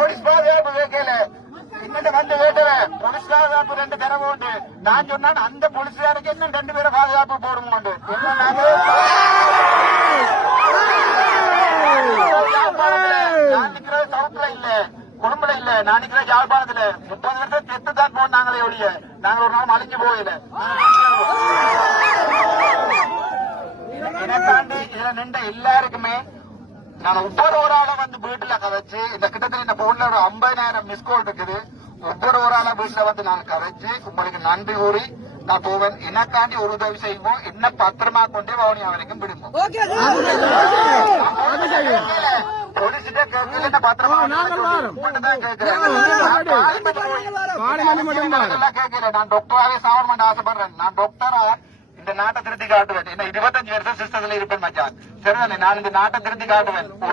Police பாதுகாப்பு கேட்கல. இன்னும் வந்து கேட்டவன் போலீஸ் பாதுகாப்பு 2 தடவை உண்டு. நான் சொன்னான் அந்த போலீஸ்காருக்கு இன்னும் 2 பேரை பாதுகாப்பு போடுவோம். நான் நிக்கிறது சவுத்துல இல்ல, குடும்பல இல்ல. நான் நிக்கிற யாழ்ப்பாணத்துல 30 வருஷம் செத்து தான் போனாங்களே ஒழிய நாங்க ஒரு நாள் அழிஞ்சு போயில. எனக்காண்டி இதுல நின்ற எல்லாருக்குமே நான் ஒவ்வொரு ஒரு ஆளை வந்து வீட்டுல கதைச்சு இந்த கிட்டத்தட்ட இந்த போன்ல ஒரு 50,000 மிஸ் கால் இருக்குது. ஒவ்வொரு ஒரு ஆளை வீட்டுல வந்து நான் கதைச்சு உங்களுக்கு நன்றி கூறி நான் போவேன். எனக்காண்டி ஒரு உதவி செய்வோம். என்ன பத்திரமா கொண்டே வவுனியா வரைக்கும் விடுவோம். போலீஸ்கிட்ட கேட்கல, என்ன பத்திரமா கேட்கிறேன். கேட்கல. நான் டாக்டராவே சாவன் ஆசைப்படுறேன். நான் டாக்டரா இந்த நாட்டை திருத்தி காட்டுவேன். என்ன 25 வருஷம் சிஸ்டத்துல இருப்பேன் மச்சான். சரிதானே? நான் இந்த நாட்டை திருத்தி காட்டுவேன்.